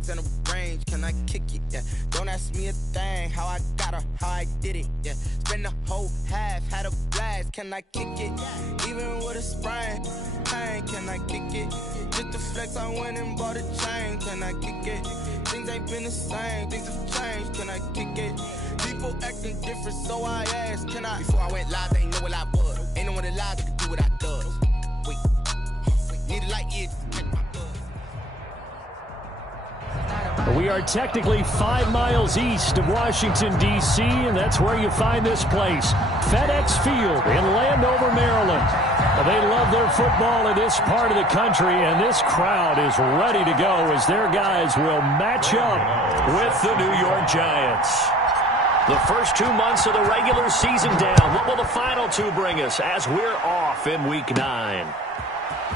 rings and a range, can I kick it? Yeah. Don't ask me a thing, how I got her, how I did it. Yeah. Spend the whole half, had a blast, can I kick it? Even with a sprain, pain, can I kick it? Just to flex, I went and bought a chain, can I kick it? Things ain't been the same, things have changed, can I kick it? People acting different, so I asked, can I? Before I went live, they ain't know what I was. Ain't no one alive that could do what I does. Wait, need a light year to catch my buzz. We are technically 5 miles east of Washington, D.C., and that's where you find this place, FedEx Field in Landover, Maryland. They love their football in this part of the country, and this crowd is ready to go as their guys will match up with the New York Giants. The first 2 months of the regular season down. What will the final 2 bring us as we're off in Week 9?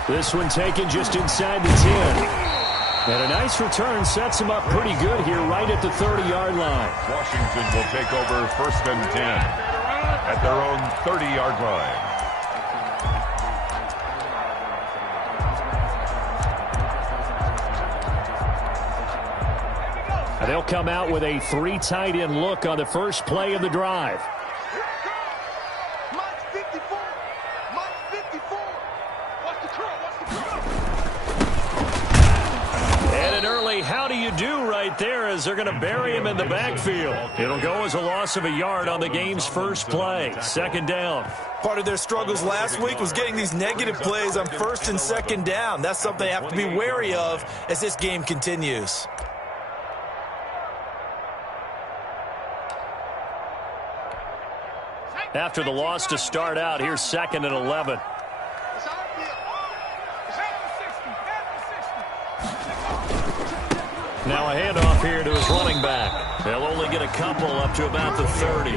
This one taken just inside the 10. And a nice return sets them up pretty good here right at the 30-yard line. Washington will take over 1st and 10 at their own 30-yard line. They'll come out with a 3 tight end look on the first play of the drive. And an early how do you do right there as they're going to bury him in the backfield. It'll go as a loss of a yard on the game's first play. 2nd down. Part of their struggles last week was getting these negative plays on 1st and 2nd down. That's something they have to be wary of as this game continues. After the loss to start out, here's 2nd and 11. Now a handoff here to his running back. They'll only get a couple up to about the 30.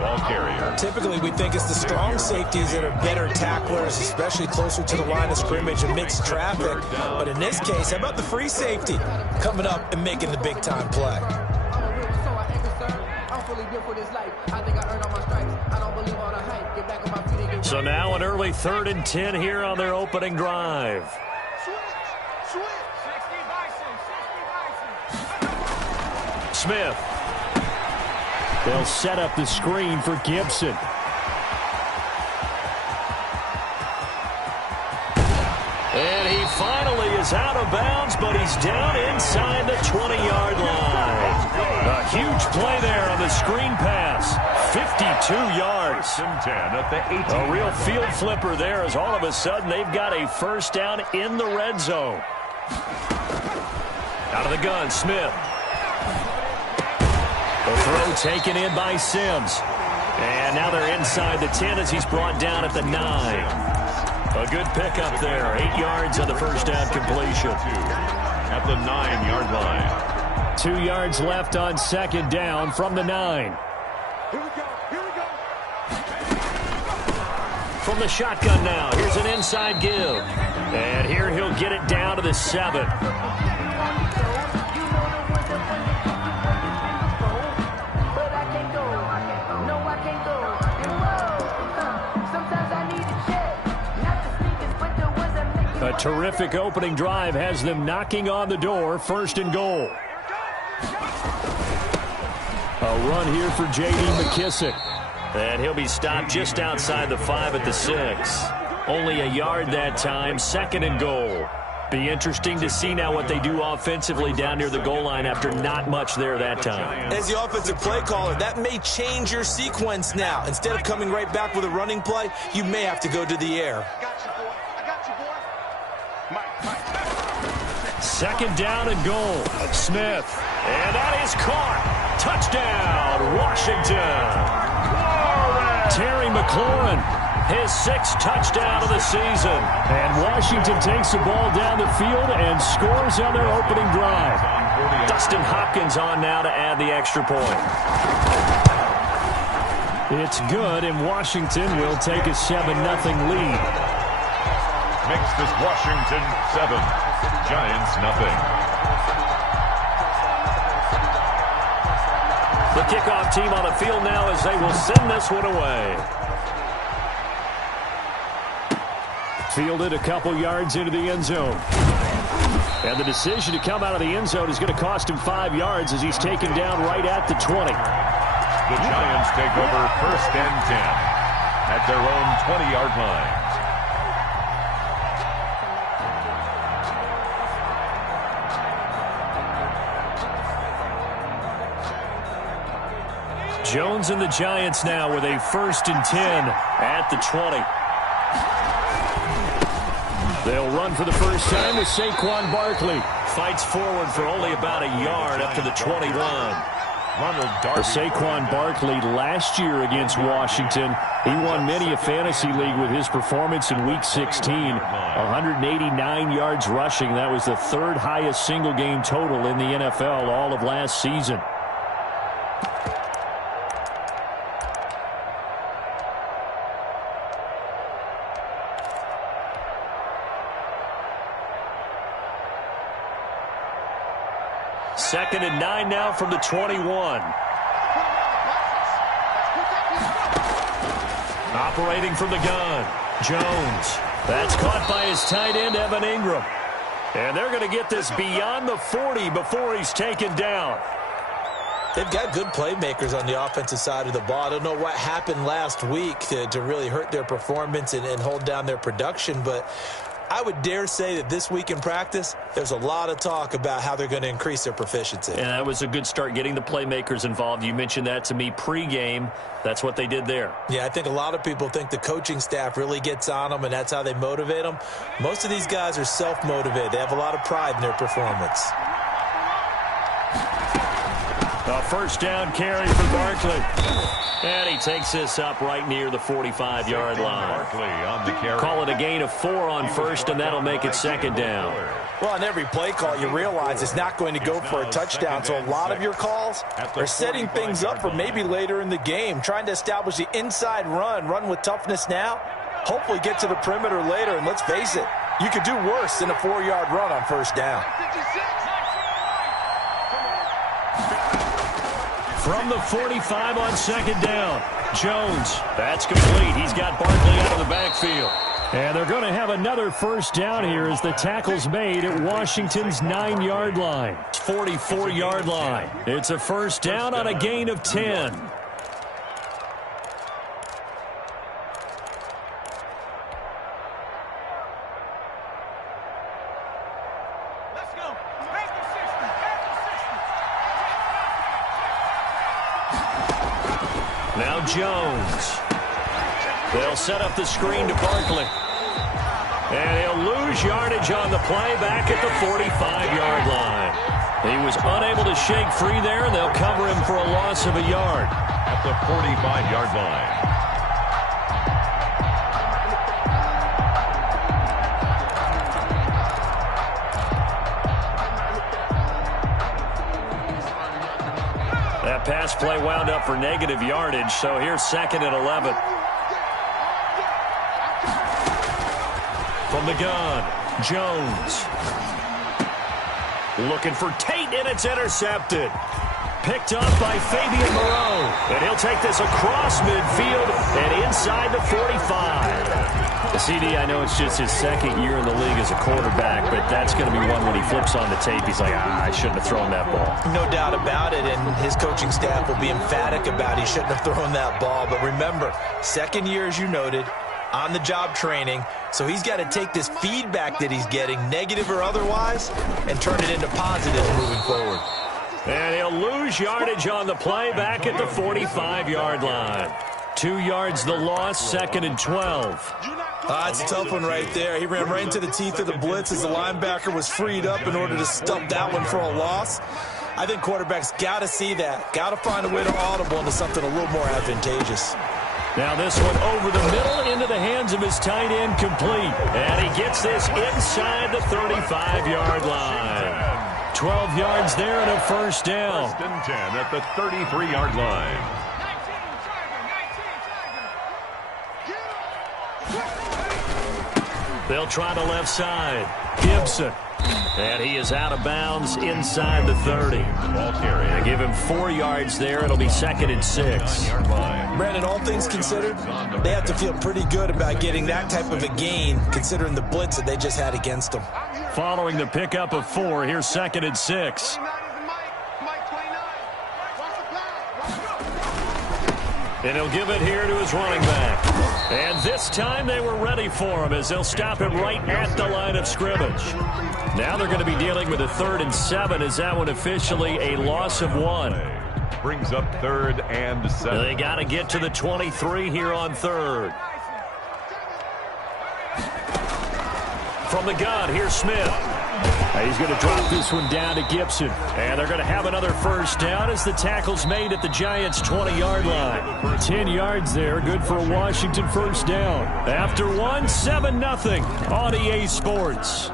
Ball carrier. Typically, we think it's the strong safeties that are better tacklers, especially closer to the line of scrimmage amidst traffic. But in this case, how about the free safety coming up and making the big-time play? So now an early 3rd and 10 here on their opening drive. Smith. They'll set up the screen for Gibson. And he finally is out of bounds, but he's down inside the 20-yard line. A huge play there on the screen pass. 52 yards. 10 at the 18. A real field flipper there as all of a sudden they've got a first down in the red zone. Out of the gun, Smith. The throw taken in by Sims. And now they're inside the 10 as he's brought down at the 9. A good pickup there. 8 yards on the first down completion. At the 9-yard line. 2 yards left on 2nd down from the 9. From the shotgun now. Here's an inside give. And here he'll get it down to the 7. A terrific opening drive has them knocking on the door. 1st and goal. A run here for J.D. McKissick. And he'll be stopped just outside the 5 at the 6. Only a yard that time. 2nd and goal. Be interesting to see now what they do offensively down near the goal line after not much there that time. As the offensive play caller, that may change your sequence now. Instead of coming right back with a running play, you may have to go to the air. 2nd down and goal. Smith. And that is caught. Touchdown, Washington. Terry McLaurin, his 6th touchdown of the season. And Washington takes the ball down the field and scores on their opening drive. Dustin Hopkins on now to add the extra point. It's good, and Washington will take a 7-0 lead. Makes this Washington 7, Giants nothing. The kickoff team on the field now as they will send this one away. Fielded a couple yards into the end zone. And the decision to come out of the end zone is going to cost him 5 yards as he's taken down right at the 20. The Giants take over 1st and 10 at their own 20-yard line. Jones and the Giants now with a 1st and 10 at the 20. They'll run for the first time with Saquon Barkley. Fights forward for only about a yard up to the 21. Saquon Barkley last year against Washington, he won many a fantasy league with his performance in Week 16. 189 yards rushing. That was the 3rd highest single game total in the NFL all of last season. Second and 9 now from the 21. Operating from the gun, Jones. That's caught by his tight end, Evan Ingram. And they're going to get this beyond the 40 before he's taken down. They've got good playmakers on the offensive side of the ball. I don't know what happened last week to really hurt their performance and hold down their production, but I would dare say that this week in practice, there's a lot of talk about how they're going to increase their proficiency. And that was a good start, getting the playmakers involved. You mentioned that to me pregame. That's what they did there. Yeah, I think a lot of people think the coaching staff really gets on them, and that's how they motivate them. Most of these guys are self-motivated. They have a lot of pride in their performance. A first down carry for Barkley. And he takes this up right near the 45-yard line. Call it a gain of 4 on first, and that'll make it 2nd down. Well, on every play call, you realize it's not going to go for a touchdown. So a lot of your calls are setting things up for maybe later in the game, trying to establish the inside run with toughness now, hopefully get to the perimeter later. And let's face it, you could do worse than a 4-yard run on first down. From the 45 on 2nd down, Jones. That's complete. He's got Barkley out of the backfield. And they're going to have another first down here as the tackle's made at Washington's 9-yard line. 44-yard line. It's a first down on a gain of 10. Now Jones. They'll set up the screen to Barkley. And he'll lose yardage on the play back at the 45-yard line. He was unable to shake free there, and they'll cover him for a loss of a yard. At the 45-yard line. That pass play wound up for negative yardage, so here's 2nd and 11. From the gun, Jones. Looking for Tate, and it's intercepted. Picked up by Fabian Moreau. And he'll take this across midfield and inside the 45. CD, I know it's just his 2nd year in the league as a quarterback, but that's going to be one when he flips on the tape. He's like, I shouldn't have thrown that ball. No doubt about it, and his coaching staff will be emphatic about he shouldn't have thrown that ball. But remember, 2nd year, as you noted, on-the-job training, so he's got to take this feedback that he's getting, negative or otherwise, and turn it into positives moving forward. And he'll lose yardage on the play back at the 45-yard line. 2 yards the loss, 2nd and 12. It's a tough one right there. He ran right into the teeth of the blitz as the linebacker was freed up in order to stop that one for a loss. I think quarterbacks got to see that. Got to find a way to audible into something a little more advantageous. Now this one over the middle into the hands of his tight end, complete. And he gets this inside the 35-yard line. 12 yards there and a first down. 1st and 10 at the 33-yard line. They'll try the left side. Gibson And he is out of bounds inside the 30. Ball carry. They give him 4 yards there. It'll be 2nd and 6. Brandon, all things considered, they have to feel pretty good about getting that type of a gain, considering the blitz that they just had against them. Following the pickup of 4, here's 2nd and 6. And he'll give it here to his running back. And this time they were ready for him as they'll stop him right at the line of scrimmage. Now they're going to be dealing with a 3rd and 7 as that one officially a loss of 1. Brings up 3rd and 7. They got to get to the 23 here on 3rd. From the gun, here's Smith. He's going to drop this one down to Gibson. And they're going to have another 1st down as the tackle's made at the Giants' 20-yard line. 10 yards there, good for a Washington 1st down. After 1, 7-0 on EA Sports.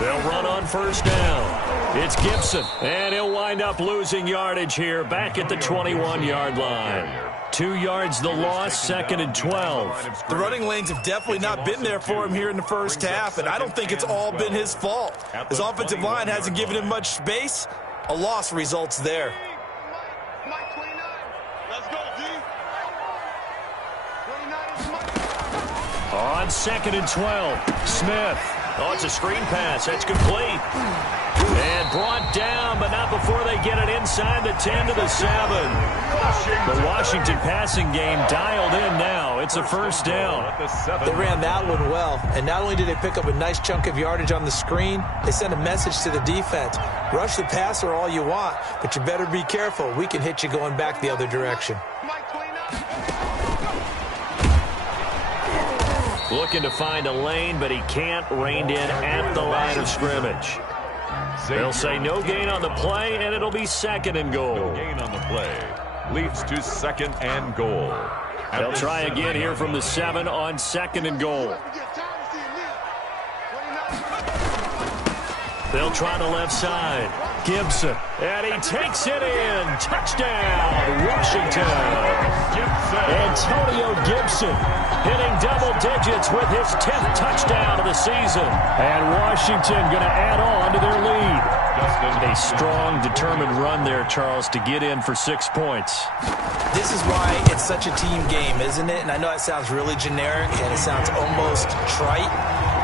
They'll run on 1st down. It's Gibson, and he'll wind up losing yardage here back at the 21-yard line. 2 yards the loss, 2nd and 12. The running lanes have definitely not been there for him here in the 1st half, and I don't think it's all been his fault. His offensive line hasn't given him much space. A loss results there. On 2nd and 12, Smith. Oh, it's a screen pass. That's complete. And brought down, but not before they get it inside the 10 to the 7. The Washington passing game dialed in now. It's a 1st down. They ran that one well, and not only did they pick up a nice chunk of yardage on the screen, they sent a message to the defense. Rush the passer all you want, but you better be careful. We can hit you going back the other direction. Looking to find a lane, but he can't. Reined in at the line of scrimmage. They'll say no gain on the play, and it'll be 2nd and goal. No gain on the play. Leads to 2nd and goal. They'll try again here from the 7 on 2nd and goal. They'll try the left side. Gibson, and he takes it in. Touchdown, Washington. Antonio Gibson hitting double digits with his 10th touchdown of the season. And Washington going to add on to their lead. A strong, determined run there, Charles, to get in for 6 points. This is why it's such a team game, isn't it? And I know it sounds really generic and it sounds almost trite,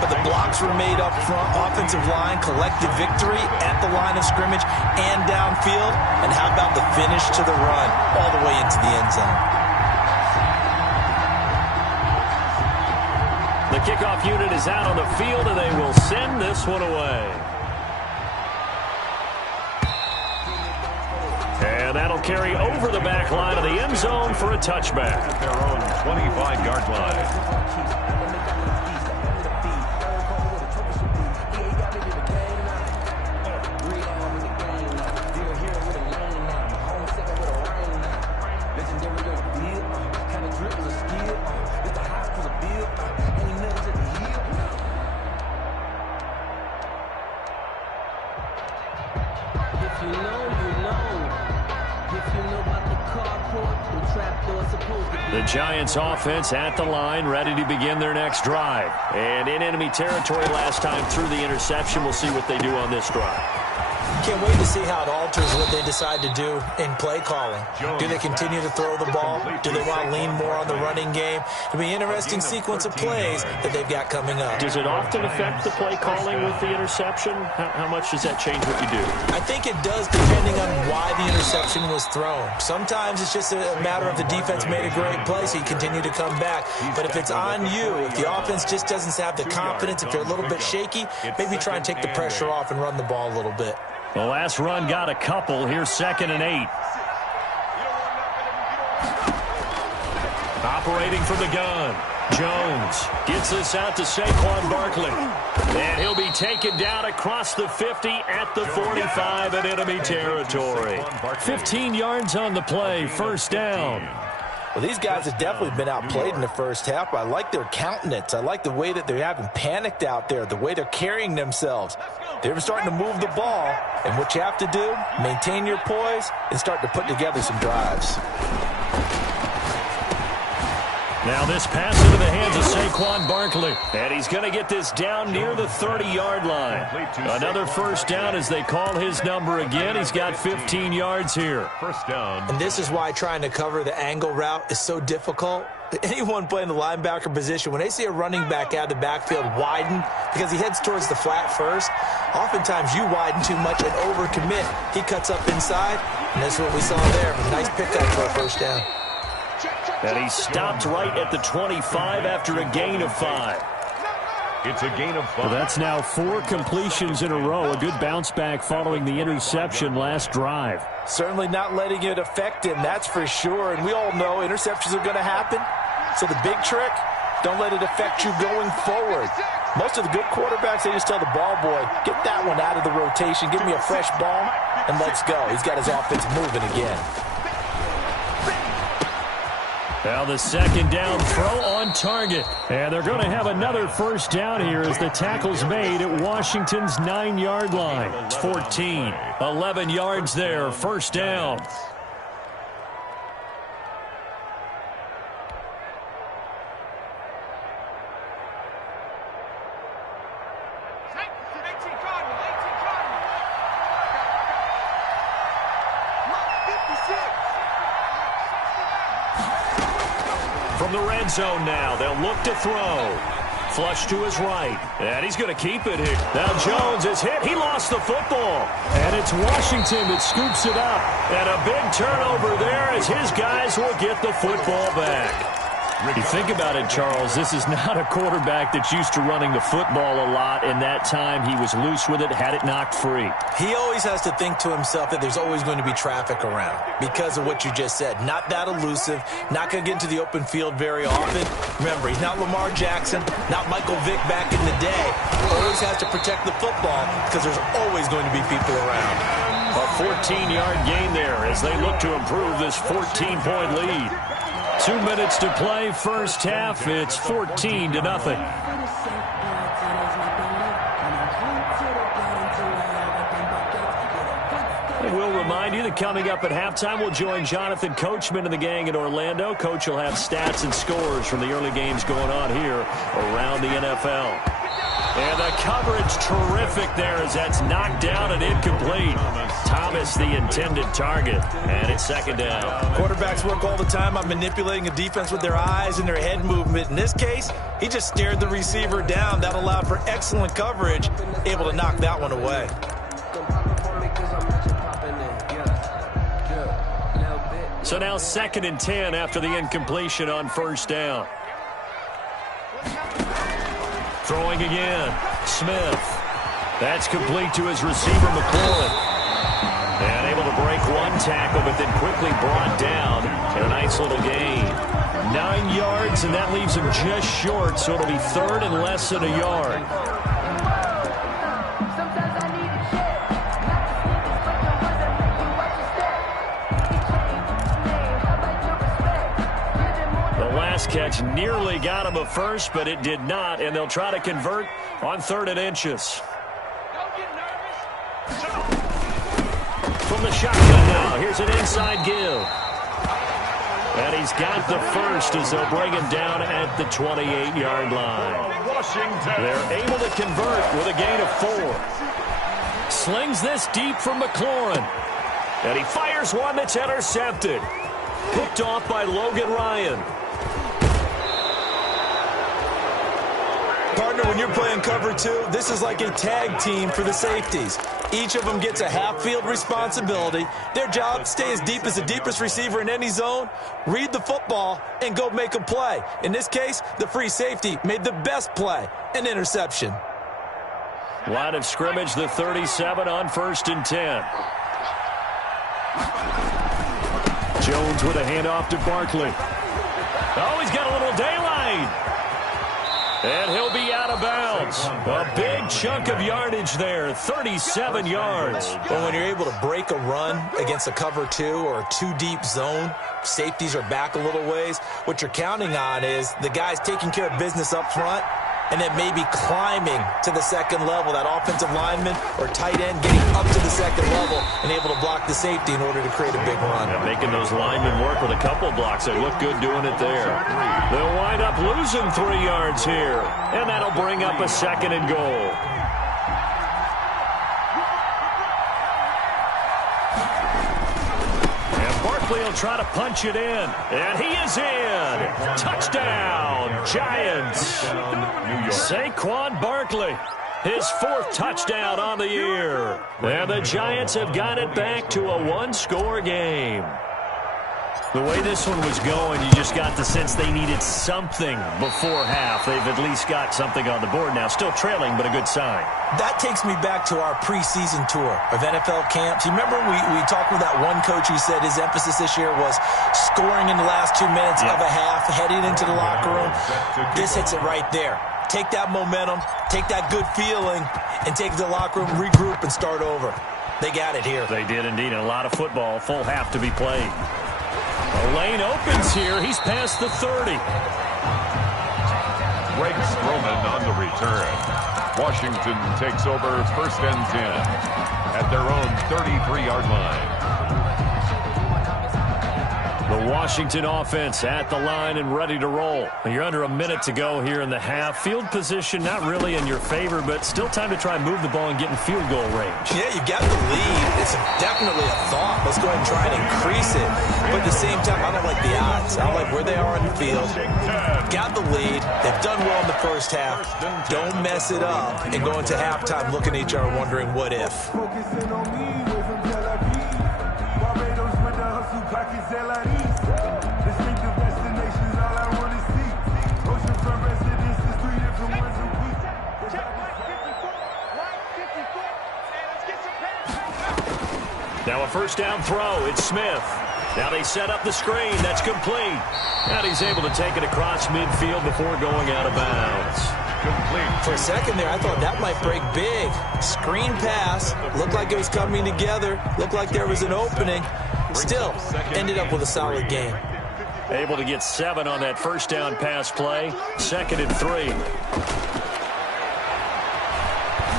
but the blocks were made up front, offensive line, collective victory at the line of scrimmage and downfield. And how about the finish to the run all the way into the end zone? The kickoff unit is out on the field, and they will send this one away. And that'll carry over the back line of the end zone for a touchback. At their own 25-yard line. The Giants offense at the line, ready to begin their next drive. And in enemy territory last time through the interception. We'll see what they do on this drive. Can't wait to see how it alters what they decide to do in play calling. Do they continue to throw the ball? Do they want to lean more on the running game? It'll be an interesting sequence of plays that they've got coming up. Does it often affect the play calling with the interception? How much does that change what you do? I think it does, depending on why the interception was thrown. Sometimes it's just a matter of the defense made a great play, so you continue to come back. But if it's on you, if the offense just doesn't have the confidence, if they're a little bit shaky, maybe try and take the pressure off and run the ball a little bit. The last run got a couple. Here's 2nd and 8. Operating from the gun. Jones gets this out to Saquon Barkley. And he'll be taken down across the 50 at the 45 in enemy territory. 15 yards on the play, 1st down. Well, these guys have definitely been outplayed in the first half, but I like their countenance. I like the way that they haven't panicked out there, the way they're carrying themselves. They're starting to move the ball, and what you have to do, maintain your poise and start to put together some drives. Now this pass into the hands of Saquon Barkley. And he's going to get this down near the 30-yard line. Another first down as they call his number again. He's got 15 yards here. First down. And this is why trying to cover the angle route is so difficult. Anyone playing the linebacker position, when they see a running back out of the backfield widen because he heads towards the flat first, oftentimes you widen too much and overcommit. He cuts up inside, and that's what we saw there. Nice pickup for a first down. And he stopped right at the 25 after a gain of 5. It's a gain of 5. Well, that's now 4 completions in a row. A good bounce back following the interception last drive. Certainly not letting it affect him, that's for sure. And we all know interceptions are going to happen. So the big trick, don't let it affect you going forward. Most of the good quarterbacks, they just tell the ball boy, get that one out of the rotation, give me a fresh ball, and let's go. He's got his offense moving again. Now the second down throw on target. And they're going to have another first down here as the tackle's made at Washington's 9-yard line. It's 14. 11 yards there. First down. From the red zone now, they'll look to throw. Flush to his right, and he's going to keep it here. Now Jones is hit. He lost the football. And it's Washington that scoops it up. And a big turnover there as his guys will get the football back. You think about it, Charles, this is not a quarterback that's used to running the football a lot, and that time he was loose with it, had it knocked free. He always has to think to himself that there's always going to be traffic around because of what you just said. Not that elusive, not going to get into the open field very often. Remember, he's not Lamar Jackson, not Michael Vick back in the day. Always has to protect the football because there's always going to be people around. A 14-yard gain there as they look to improve this 14-point lead. 2 minutes to play, first half. It's 14-0. We'll remind you that coming up at halftime, we'll join Jonathan Coachman and the gang in Orlando. Coach will have stats and scores from the early games going on here around the NFL. And the coverage terrific there as that's knocked down and incomplete. Thomas, the intended target, and it's second down. Quarterbacks work all the time on manipulating a defense with their eyes and their head movement. In this case, he just stared the receiver down. That allowed for excellent coverage, able to knock that one away. So now 2nd and 10 after the incompletion on first down. Throwing again, Smith. That's complete to his receiver, McLaurin. And able to break one tackle, but then quickly brought down in a nice little gain. 9 yards, and that leaves him just short, so it'll be 3rd and less than a yard. Catch nearly got him a first, but it did not, and they'll try to convert on 3rd and inches. From the shotgun now, here's an inside give. And he's got the first as they'll bring him down at the 28-yard line. They're able to convert with a gain of 4. Slings this deep from McLaurin. And he fires one that's intercepted. Picked off by Logan Ryan. Partner, when you're playing cover 2, this is like a tag team for the safeties. Each of them gets a half-field responsibility. Their job, stay as deep as the deepest receiver in any zone, read the football, and go make a play. In this case, the free safety made the best play, an interception. Line of scrimmage, the 37 on 1st and 10. Jones with a handoff to Barkley. Oh, he's got a little daylight. And he'll be out of bounds. A big chunk of yardage there, 37 yards. Well, when you're able to break a run against a cover 2 or a 2-deep zone, safeties are back a little ways. What you're counting on is the guys taking care of business up front and then maybe climbing to the second level, that offensive lineman or tight end getting up to the second level and able to block the safety in order to create a big run. Yeah, making those linemen work with a couple blocks. They look good doing it there. They'll wind up losing 3 yards here, and that'll bring up a 2nd and goal. He'll try to punch it in, and he is in. Touchdown, Giants. Saquon Barkley, his 4th touchdown on the year. And the Giants have got it back to a 1-score game. The way this one was going, you just got the sense they needed something before half. They've at least got something on the board now. Still trailing, but a good sign. That takes me back to our preseason tour of NFL camps. You remember we talked with that one coach who said his emphasis this year was scoring in the last 2 minutes of a half, heading into the locker room. This hits it right there. Take that momentum, take that good feeling, and take it to the locker room, regroup, and start over. They got it here. They did indeed. And a lot of football, full half to be played. The lane opens here. He's past the 30. Greg Stroman on the return. Washington takes over 1st and 10 at their own 33-yard line. The Washington offense at the line and ready to roll. You're under a minute to go here in the half. Field position not really in your favor, but still time to try and move the ball and get in field goal range. Yeah, you got the lead. It's definitely a thought. Let's go ahead and try and increase it. But at the same time, I don't like the odds. I don't like where they are on the field. Got the lead. They've done well in the first half. Don't mess it up and go into halftime looking at each other wondering what if. Now a 1st down throw. It's Smith. Now they set up the screen. That's complete. And he's able to take it across midfield before going out of bounds. Complete. For a second there, I thought that might break big. Screen pass. Looked like it was coming together. Looked like there was an opening. Still, ended up with a solid game. Able to get 7 on that 1st down pass play. 2nd and 3.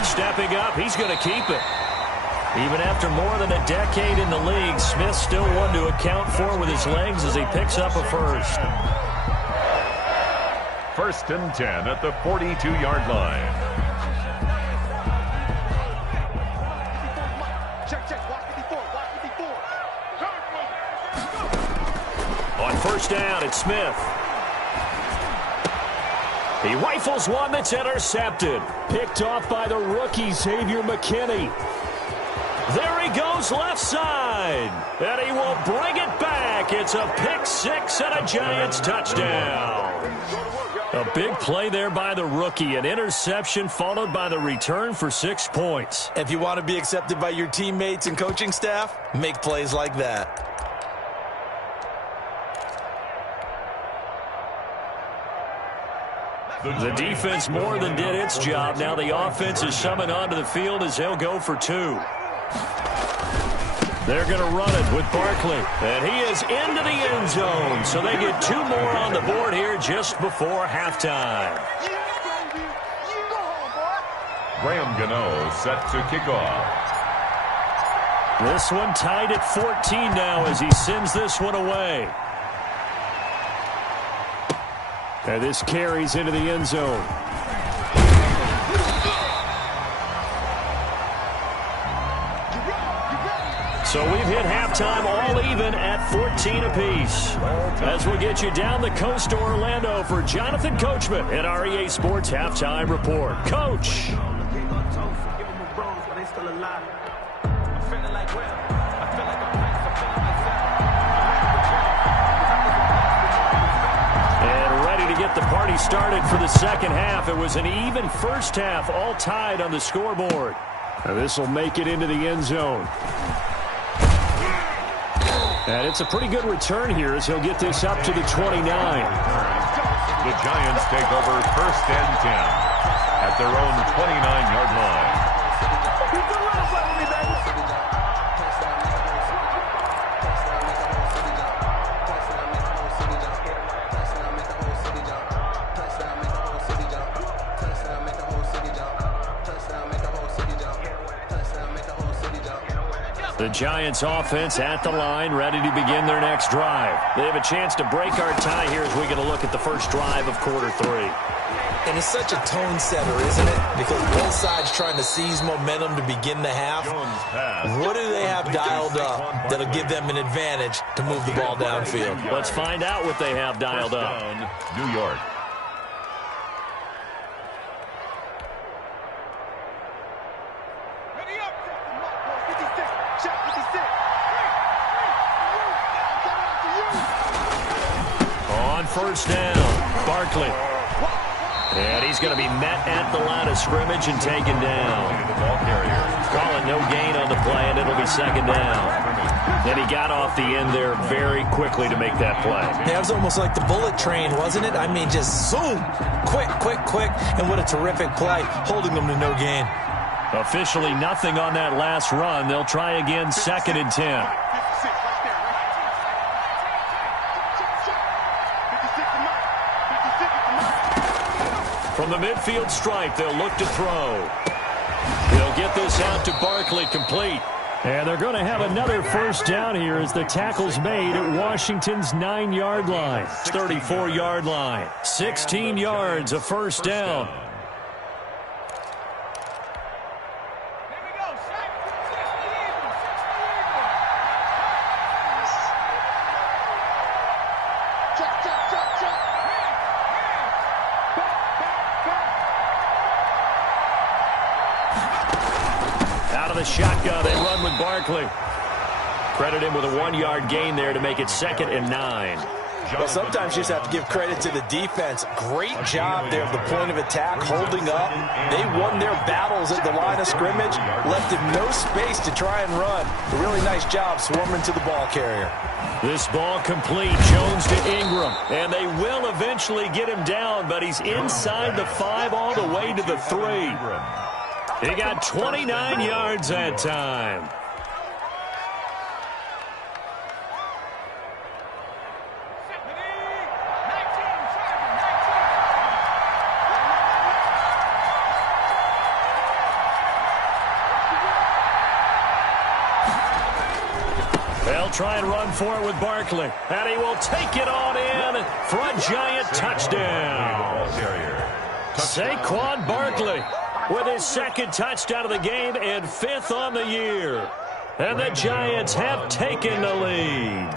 Stepping up. He's going to keep it. Even after more than a decade in the league, Smith still one to account for with his legs as he picks up a 1st. 1st and 10 at the 42-yard line. On 1st down, it's Smith. He rifles one that's intercepted. Picked off by the rookie, Xavier McKinney. There he goes left side. And he will bring it back. It's a pick-6 and a Giants touchdown. A big play there by the rookie. An interception followed by the return for 6 points. If you want to be accepted by your teammates and coaching staff, make plays like that. The defense more than did its job. Now the offense is summoned onto the field as they'll go for 2. They're going to run it with Barkley. And he is into the end zone. So they get 2 more on the board here just before halftime. Graham Gano set to kick off. This one tied at 14 now as he sends this one away. And this carries into the end zone. So we've hit halftime all even at 14 apiece. As we'll get you down the coast to Orlando for Jonathan Coachman at our EA Sports Halftime Report. Coach. And ready to get the party started for the second half. It was an even first half, all tied on the scoreboard. And this will make it into the end zone. And it's a pretty good return here as he'll get this up to the 29. The Giants take over first and 10 at their own 29-yard line. The Giants offense at the line, ready to begin their next drive. They have a chance to break our tie here as we get a look at the first drive of quarter 3. And it's such a tone setter, isn't it? Because both sides trying to seize momentum to begin the half. What do they have dialed up that'll give them an advantage to move the ball downfield? Let's find out what they have dialed up. New York. On first down, Barkley. And he's going to be met at the line of scrimmage and taken down. Calling no gain on the play, and it'll be second down. And he got off the end there very quickly to make that play. Yeah, it was almost like the bullet train, wasn't it? I mean, just zoom, quick, quick, quick, and what a terrific play, holding them to no gain. Officially nothing on that last run. They'll try again, second and 10. From the midfield stripe, they'll look to throw. They'll get this out to Barkley, complete. And they're going to have another first down here as the tackle's made at Washington's 9-yard line. 34-yard line. 16 yards, a first down. The shotgun, they run with Barkley. Credit him with a 1-yard gain there to make it second and 9. Well, sometimes you just have to give credit to the defense. Great job there at the point of attack, holding up. They won their battles at the line of scrimmage, left him no space to try and run. A really nice job swarming to the ball carrier. This ball complete, Jones to Ingram, and they will eventually get him down, but he's inside the 5 all the way to the 3. He got 29 yards that time. They'll try and run for it with Barkley, and he will take it on in for a Giant touchdown. Saquon Barkley with his second touchdown of the game and 5th on the year. And the Giants have taken the lead.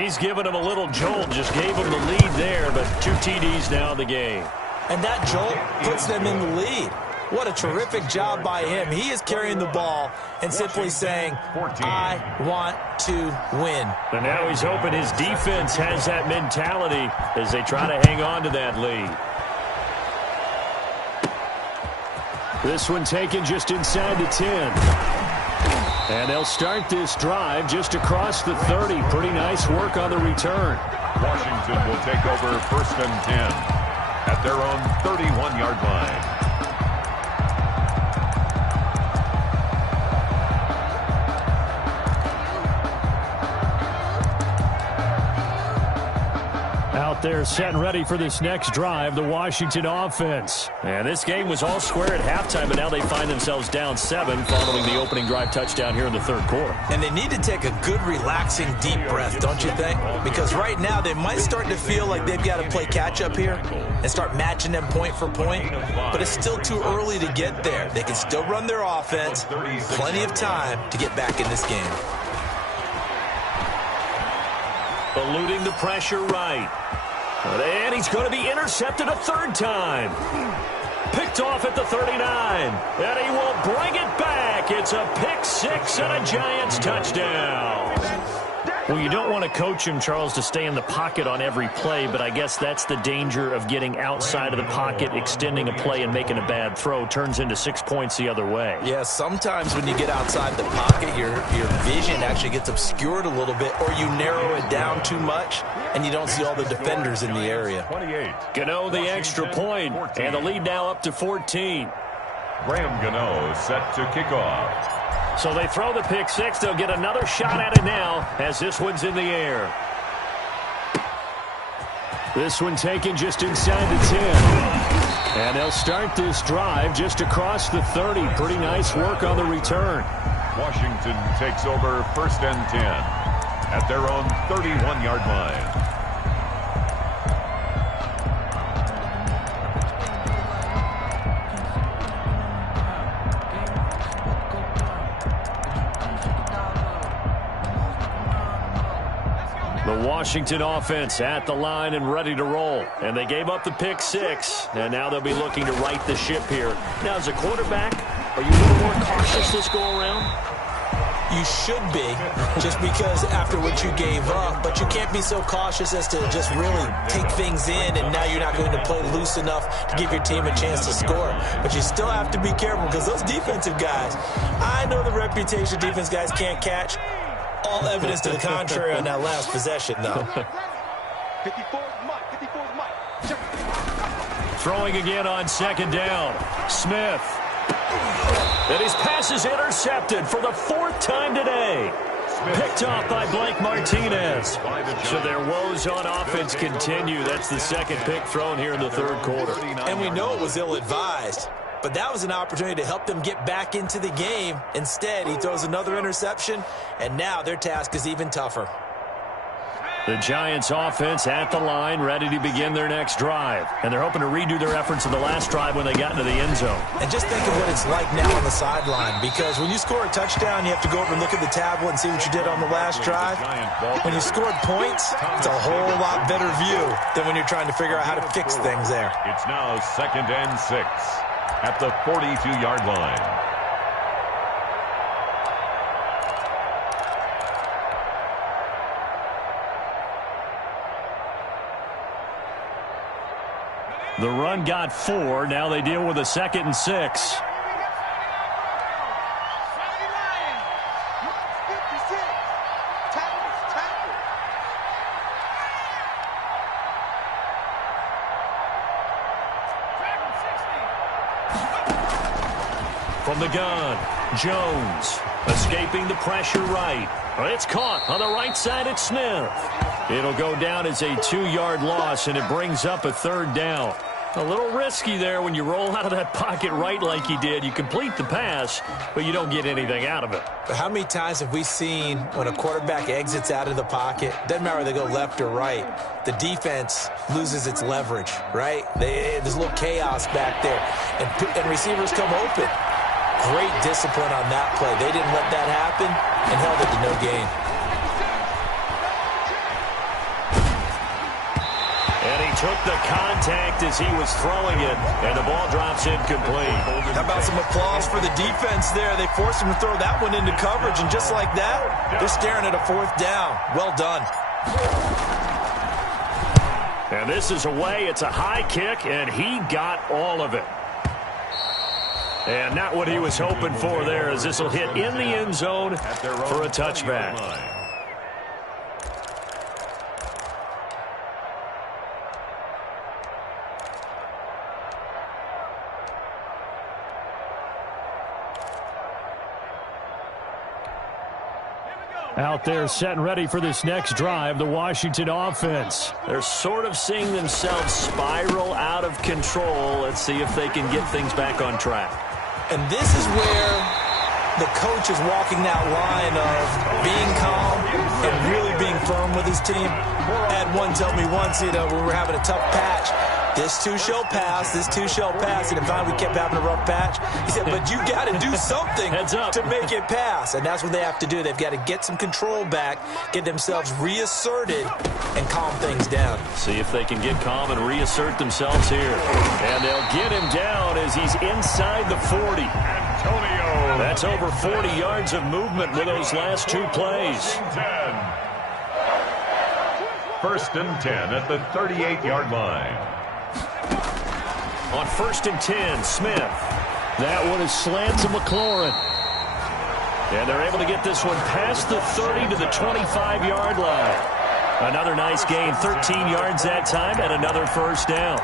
He's given him a little jolt, just gave him the lead there, but 2 TDs now in the game. And that jolt puts them in the lead. What a terrific job by him. He is carrying the ball and simply saying, I want to win. And now he's hoping his defense has that mentality as they try to hang on to that lead. This one taken just inside the 10. And they'll start this drive just across the 30. Pretty nice work on the return. Washington will take over first and 10 at their own 31-yard line. Out there set and ready for this next drive, the Washington offense. And this game was all square at halftime, but now they find themselves down 7 following the opening drive touchdown here in the third quarter. And they need to take a good, relaxing, deep breath, don't you think? Because right now they might start to feel like they've got to play catch-up here and start matching them point for point. But it's still too early to get there. They can still run their offense. Plenty of time to get back in this game. Eluding the pressure right. And he's going to be intercepted a 3rd time. Picked off at the 39. And he will bring it back. It's a pick 6 and a Giants touchdown. Well, you don't want to coach him, Charles, to stay in the pocket on every play, but I guess that's the danger of getting outside of the pocket, extending a play and making a bad throw. Turns into 6 points the other way. Yeah, sometimes when you get outside the pocket, your vision actually gets obscured a little bit, or you narrow it down too much, and you don't see all the defenders in the area. Gano the extra point, and the lead now up to 14. Graham Gano set to kick off. So they throw the pick six. They'll get another shot at it now as this one's in the air. This one taken just inside the 10. And they'll start this drive just across the 30. Pretty nice work on the return. Washington takes over 1st and 10 at their own 31-yard line. The Washington offense at the line and ready to roll. And they gave up the pick six, and now they'll be looking to right the ship here. Now, as a quarterback, are you a little more cautious this go-around? You should be, just because after what you gave up. But you can't be so cautious as to just really take things in, and now you're not going to play loose enough to give your team a chance to score. But you still have to be careful because those defensive guys, I know the reputation defense guys can't catch. All evidence to the contrary on that last possession, though. Throwing again on 2nd down. Smith. And his pass is intercepted for the 4th time today. Picked off by Blake Martinez. So their woes on offense continue. That's the 2nd pick thrown here in the 3rd quarter. And we know it was ill-advised. But that was an opportunity to help them get back into the game. Instead, he throws another interception, and now their task is even tougher. The Giants offense at the line, ready to begin their next drive. And they're hoping to redo their efforts in the last drive when they got into the end zone. And just think of what it's like now on the sideline, because when you score a touchdown, you have to go over and look at the tablet and see what you did on the last drive. When you scored points, it's a whole lot better view than when you're trying to figure out how to fix things there. It's now 2nd and 6 at the 42-yard line. The run got 4. Now they deal with a 2nd and 6. From the gun, Jones escaping the pressure right. It's caught on the right side at Smith. It'll go down as a 2-yard loss, and it brings up a 3rd down. A little risky there when you roll out of that pocket right like he did. You complete the pass, but you don't get anything out of it. But how many times have we seen when a quarterback exits out of the pocket, doesn't matter whether they go left or right, the defense loses its leverage, right? There's a little chaos back there, and receivers come open. Great discipline on that play. They didn't let that happen and held it to no gain. And he took the contact as he was throwing it, and the ball drops incomplete. How about some applause for the defense there? They forced him to throw that one into coverage, and just like that, they're staring at a 4th down. Well done. And this is away. It's a high kick, and he got all of it. And not what he was hoping for there, as this will hit in the end zone for a touchback. Out there set and ready for this next drive, the Washington offense. They're sort of seeing themselves spiral out of control. Let's see if they can get things back on track. And this is where the coach is walking that line of being calm and really being firm with his team. I had one tell me once, when we were having a tough patch, this too shall pass, this too shall pass. And finally we kept having a rough patch. He said, but you got to do something to make it pass. And that's what they have to do. They've got to get some control back, get themselves reasserted, and calm things down. See if they can get calm and reassert themselves here. And they'll get him down as he's inside the 40. Antonio. That's over 40 yards of movement with those last 2 plays. 1st and 10 at the 38-yard line. On 1st and 10, Smith. That one is slant to McLaurin. And they're able to get this one past the 30 to the 25-yard line. Another nice gain, 13 yards that time, and another first down.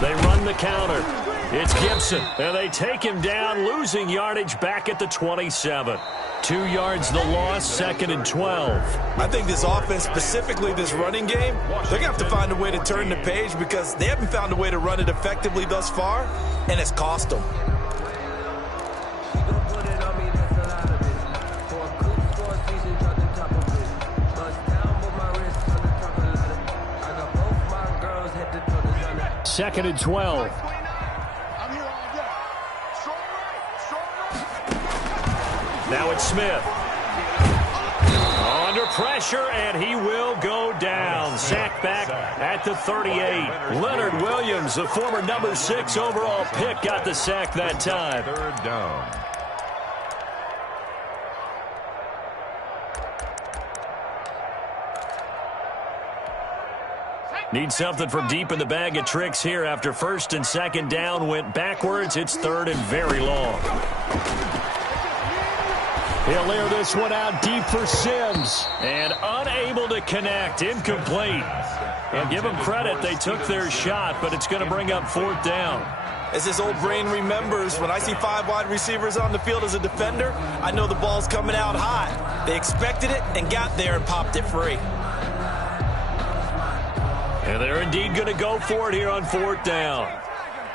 They run the counter. It's Gibson, and they take him down, losing yardage back at the 27. 2 yards the loss, 2nd and 12. I think this offense, specifically this running game, they're going to have to find a way to turn the page because they haven't found a way to run it effectively thus far, and it's cost them. Second and 12. Now it's Smith. Under pressure, and he will go down. Sacked back at the 38. Leonard Williams, the former number 6 overall pick, got the sack that time. Third down. Need something from deep in the bag of tricks here after 1st and 2nd down went backwards. It's 3rd and very long. He'll layer this one out deep for Sims. And unable to connect. Incomplete. And give them credit, they took their shot, but it's going to bring up 4th down. As this old brain remembers, when I see 5 wide receivers on the field as a defender, I know the ball's coming out high. They expected it and got there and popped it free. And they're indeed going to go for it here on 4th down.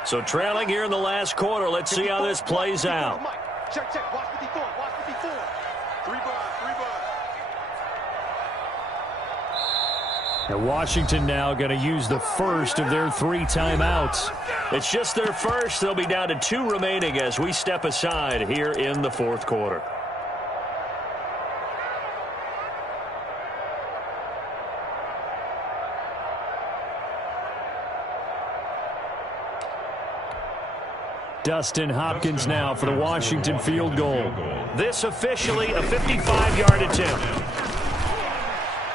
So trailing here in the last quarter, let's see how this plays out. Check, check. Watch 54. Watch 54. 3 bud. And Washington now going to use the first of their 3 timeouts. It's just their first. They'll be down to 2 remaining as we step aside here in the 4th quarter. Dustin Hopkins now for the Washington field goal. This officially a 55-yard attempt.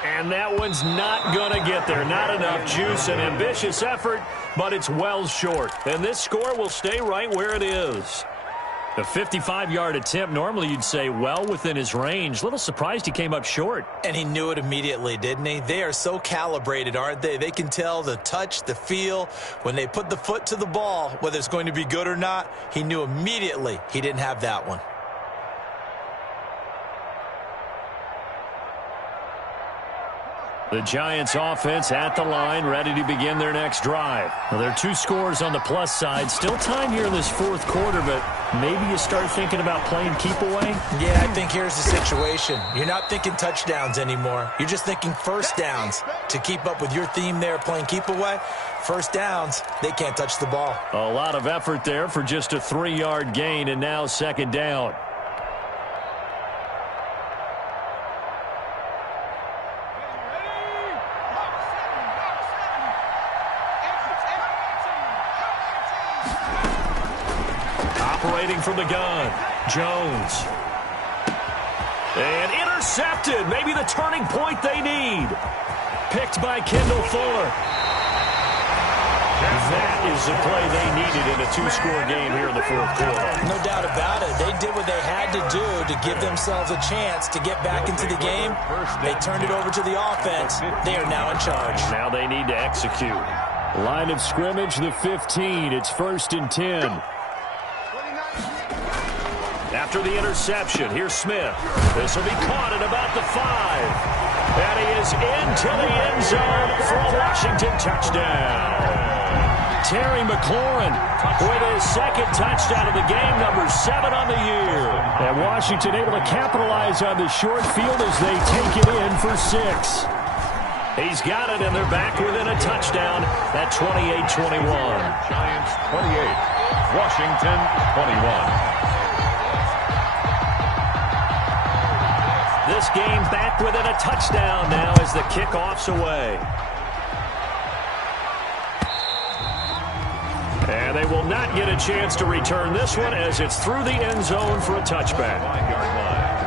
And that one's not going to get there. Not enough juice. An ambitious effort, but it's well short. And this score will stay right where it is. The 55-yard attempt, normally you'd say well within his range. Little surprised he came up short. And he knew it immediately, didn't he? They are so calibrated, aren't they? They can tell the touch, the feel. When they put the foot to the ball, whether it's going to be good or not, he knew immediately he didn't have that one. The Giants offense at the line, ready to begin their next drive. Well, there are 2 scores on the plus side. Still time here in this 4th quarter, but maybe you start thinking about playing keep away? Yeah, I think here's the situation. You're not thinking touchdowns anymore. You're just thinking first downs. To keep up with your theme there, playing keep away, first downs, they can't touch the ball. A lot of effort there for just a 3-yard gain, and now 2nd down. Operating from the gun, Jones. And intercepted. Maybe the turning point they need. Picked by Kendall Fuller. That is the play they needed in a 2-score game here in the 4th quarter. No doubt about it. They did what they had to do to give themselves a chance to get back into the game. They turned it over to the offense. They are now in charge. Now they need to execute. Line of scrimmage, the 15. It's 1st and 10. After the interception, here's Smith. This will be caught at about the 5. And he is into the end zone for a Washington touchdown. Terry McLaurin with his 2nd touchdown of the game, number 7 on the year. And Washington able to capitalize on the short field as they take it in for 6. He's got it, and they're back within a touchdown at 28-21. Giants 28, Washington 21. This game back within a touchdown now as the kickoff's away. And they will not get a chance to return this one as it's through the end zone for a touchback. 5-yard line.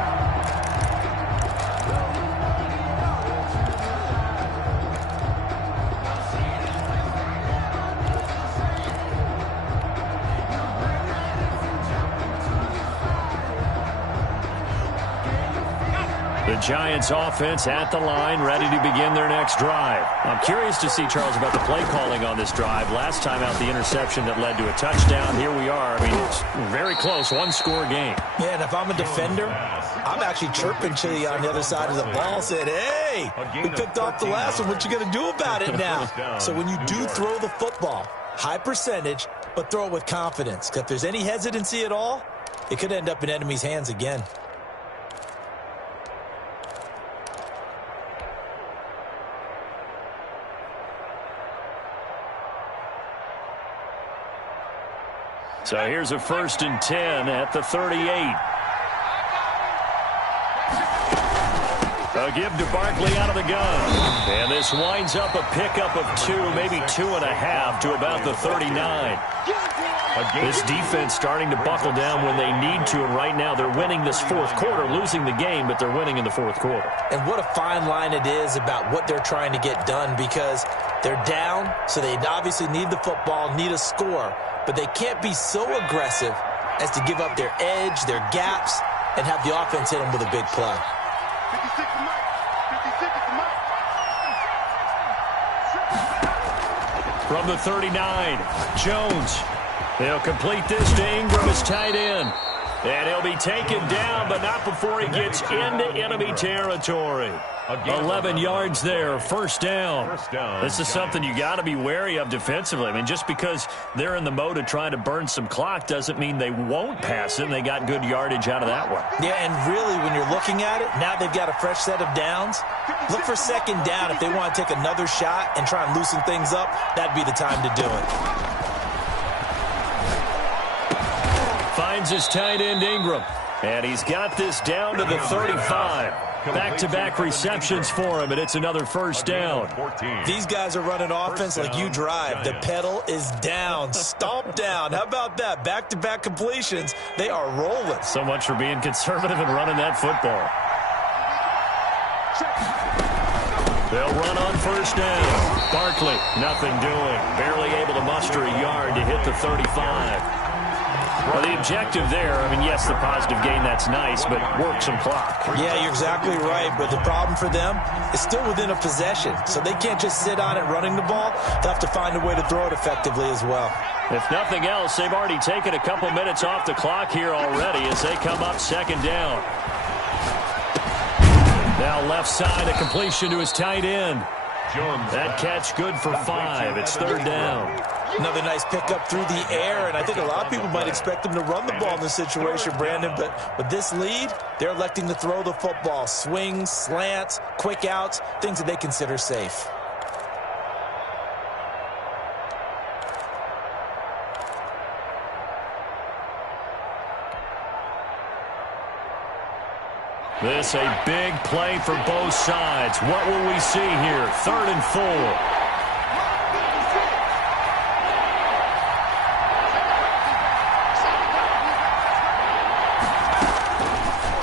Giants offense at the line, ready to begin their next drive. I'm curious to see, Charles, about the play calling on this drive. Last time out, the interception that led to a touchdown. Here we are. I mean, it's very close, one-score game. Yeah, and if I'm a defender, I'm actually chirping to you on the other side of the ball, saying, hey, we picked off the last one. What you going to do about it now? So when you do throw the football, high percentage, but throw it with confidence. Because if there's any hesitancy at all, it could end up in enemy's hands again. So here's a 1st and 10 at the 38. A give to Barkley out of the gun. And this winds up a pickup of 2, maybe 2.5 to about the 39. This defense starting to buckle down when they need to, and right now they're winning this fourth quarter, losing the game, but they're winning in the fourth quarter. And what a fine line it is about what they're trying to get done, because they're down, so they obviously need the football, need a score, but they can't be so aggressive as to give up their edge, their gaps, and have the offense hit them with a big play. 56 to Mike. 56 to Mike. From the 39, Jones. They'll complete this to Ingram as tight end. And he'll be taken down, but not before he gets into enemy territory. 11 yards there, first down. This is something you got to be wary of defensively. I mean, just because they're in the mode of trying to burn some clock doesn't mean they won't pass it, and they got good yardage out of that one. Yeah, and really, when you're looking at it, now they've got a fresh set of downs. Look for second down if they want to take another shot and try and loosen things up. That'd be the time to do it. Finds his tight end, Ingram. And he's got this down to the 35. Back-to-back receptions for him, and it's another first down. These guys are running offense like you drive. The pedal is down, stomp down. How about that? Back-to-back completions. They are rolling. So much for being conservative and running that football. They'll run on first down. Barkley, nothing doing. Barely able to muster a yard to hit the 35. Well, the objective there, I mean, yes, the positive gain, that's nice, but work some clock. Yeah, you're exactly right, but the problem for them is still within a possession, so they can't just sit on it running the ball. They'll have to find a way to throw it effectively as well. If nothing else, they've already taken a couple minutes off the clock here already as they come up second down. Now left side, a completion to his tight end. That catch good for 5. It's third down. Another nice pickup through the air, and I think a lot of people might expect them to run the ball in this situation, Brandon, but with this lead, they're electing to throw the football. Swings, slants, quick outs, things that they consider safe. This a big play for both sides. What will we see here? 3rd and 4.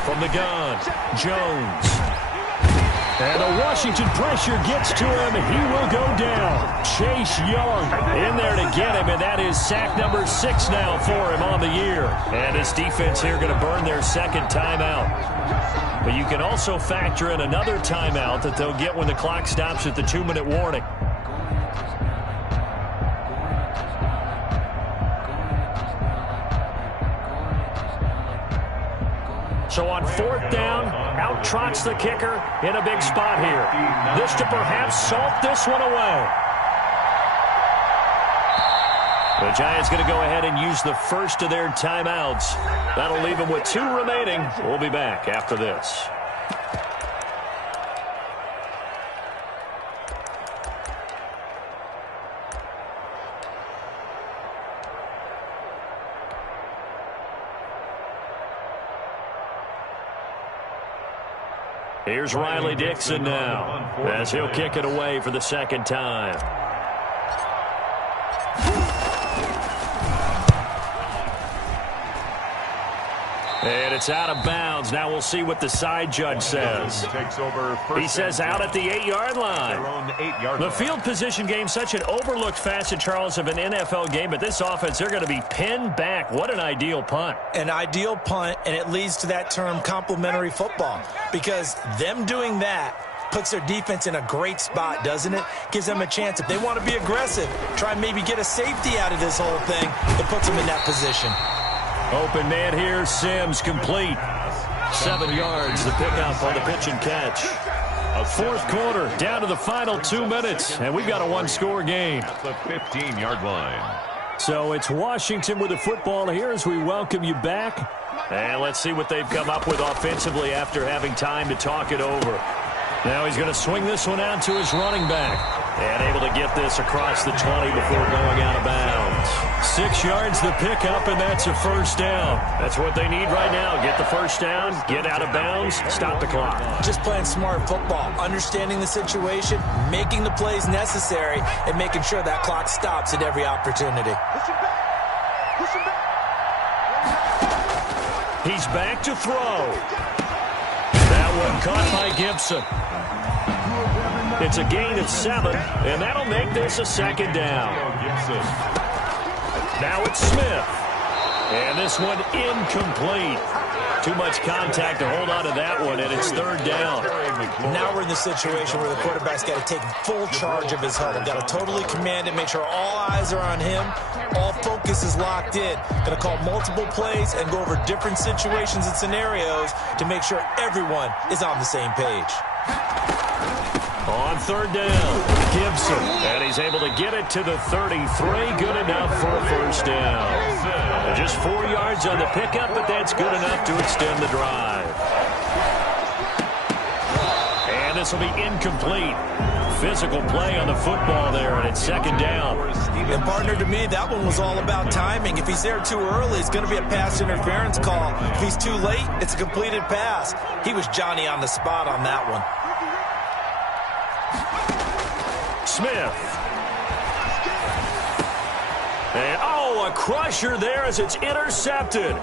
From the gun, Jones. And the Washington pressure gets to him. He will go down. Chase Young in there to get him, and that is sack number 6 now for him on the year. And his defense here going to burn their second timeout. But you can also factor in another timeout that they'll get when the clock stops at the 2-minute warning. So on 4th down, out trots the kicker in a big spot here. This to perhaps salt this one away. The Giants going to go ahead and use the first of their timeouts. That'll leave them with 2 remaining. We'll be back after this. Here's Riley Dixon now as he'll kick it away for the second time. And it's out of bounds. Now we'll see what the side judge says. He says out at the 8-yard line. The field position game, such an overlooked facet, Charles, of an NFL game. But this offense, they're going to be pinned back. What an ideal punt. An ideal punt, and it leads to that term complementary football. Because them doing that puts their defense in a great spot, doesn't it? Gives them a chance. If they want to be aggressive, try and maybe get a safety out of this whole thing, it puts them in that position. Open man here, Sims complete. 7 yards, the pickup on the pitch and catch. Fourth quarter, down to the final 2 minutes, and we've got a one-score game. At the 15-yard line. So it's Washington with the football here as we welcome you back. And let's see what they've come up with offensively after having time to talk it over. Now he's going to swing this one out to his running back. And able to get this across the 20 before going out of bounds. 6 yards the pickup, and that's a first down. That's what they need right now. Get the first down, get out of bounds, stop the clock. Just playing smart football, understanding the situation, making the plays necessary, and making sure that clock stops at every opportunity. He's back to throw. That one caught by Gibson. It's a gain of 7, and that'll make this a second down. Now it's Smith. And this one incomplete. Too much contact to hold on to that one, and it's third down. Now we're in the situation where the quarterback's got to take full charge of his huddle. Got to totally command it, make sure all eyes are on him. All focus is locked in. Going to call multiple plays and go over different situations and scenarios to make sure everyone is on the same page. On third down, Gibson, and he's able to get it to the 33. Good enough for a first down. Just 4 yards on the pickup, but that's good enough to extend the drive. And this will be incomplete. Physical play on the football there, and it's second down. And partner, to me, that one was all about timing. If he's there too early, it's going to be a pass interference call. If he's too late, it's a completed pass. He was Johnny on the spot on that one. Smith. And, a crusher there as it's intercepted.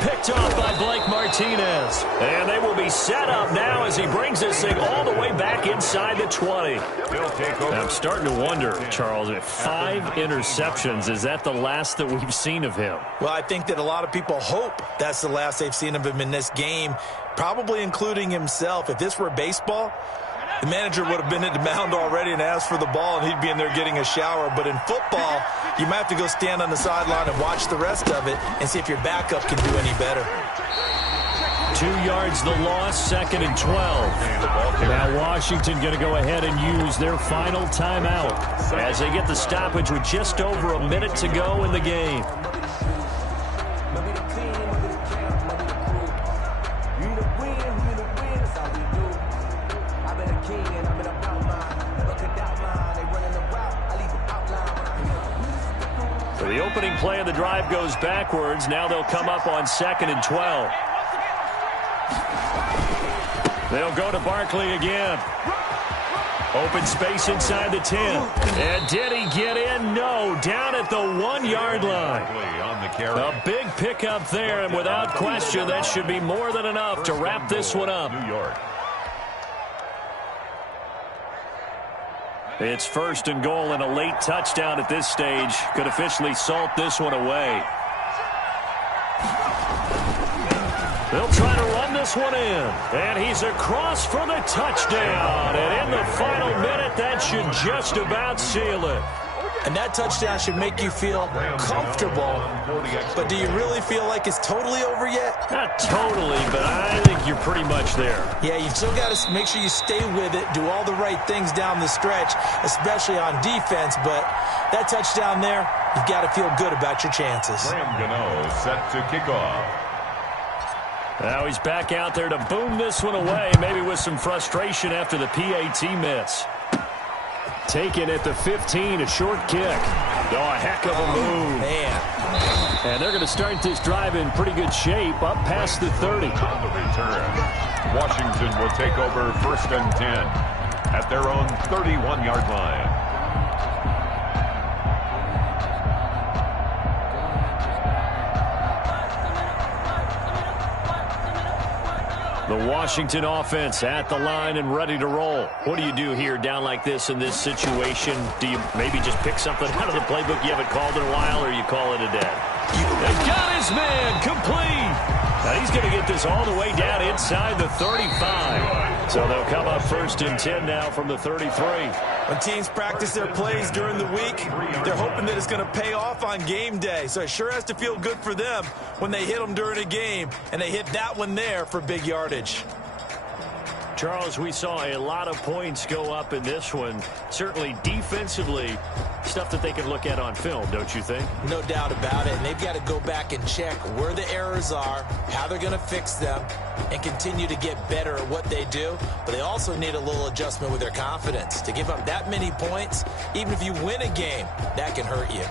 Picked off by Blake Martinez. And they will be set up now as he brings this thing all the way back inside the 20. I'm starting to wonder, Charles, if 5 interceptions, is that the last that we've seen of him? Well, I think that a lot of people hope that's the last they've seen of him in this game, probably including himself. If this were baseball, the manager would have been at the mound already and asked for the ball, and he'd be in there getting a shower. But in football, you might have to go stand on the sideline and watch the rest of it and see if your backup can do any better. 2 yards the loss, second and 12. Now Washington going to go ahead and use their final timeout as they get the stoppage with just over a minute to go in the game. So the opening play of the drive goes backwards. Now they'll come up on second and 12. They'll go to Barkley again. Open space inside the 10. And did he get in? No. Down at the 1-yard line. A big pickup there, and without question, that should be more than enough to wrap this one up. New York. It's first and goal, and a late touchdown at this stage could officially salt this one away. They'll try to run this one in, and he's across for the touchdown. And in the final minute, that should just about seal it. And that touchdown should make you feel comfortable. But do you really feel like it's totally over yet? Not totally, but I think you're pretty much there. Yeah, you've still got to make sure you stay with it, do all the right things down the stretch, especially on defense. But that touchdown there, you've got to feel good about your chances. Graham Gano set to kick off. Now he's back out there to boom this one away, maybe with some frustration after the PAT miss. Taken at the 15, a short kick. A heck of a move. Man. And they're going to start this drive in pretty good shape, up past the 30. On the return, Washington will take over first and 10 at their own 31-yard line. The Washington offense at the line and ready to roll. What do you do here down like this in this situation? Do you maybe just pick something out of the playbook you haven't called in a while, or you call it a dead? They got his man complete. Now he's going to get this all the way down inside the 35. So they'll come up 1st and 10 now from the 33. When teams practice their plays during the week, they're hoping that it's going to pay off on game day. So it sure has to feel good for them when they hit them during a game, and they hit that one there for big yardage. Charles, we saw a lot of points go up in this one. Certainly defensively, stuff that they can look at on film, don't you think? No doubt about it. And they've got to go back and check where the errors are, how they're going to fix them, and continue to get better at what they do. But they also need a little adjustment with their confidence. To give up that many points, even if you win a game, that can hurt you.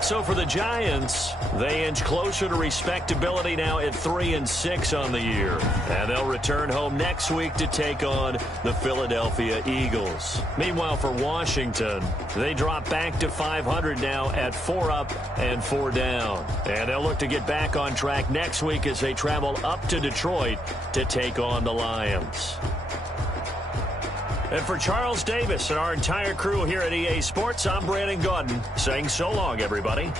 So for the Giants, they inch closer to respectability now at 3-6 on the year. And they'll return home next week to take on the Philadelphia Eagles. Meanwhile, for Washington, they drop back to 500 now at 4 up and 4 down. And they'll look to get back on track next week as they travel up to Detroit to take on the Lions. And for Charles Davis and our entire crew here at EA Sports, I'm Brandon Gaudin saying so long, everybody.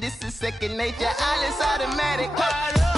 This is second nature, all is automatic.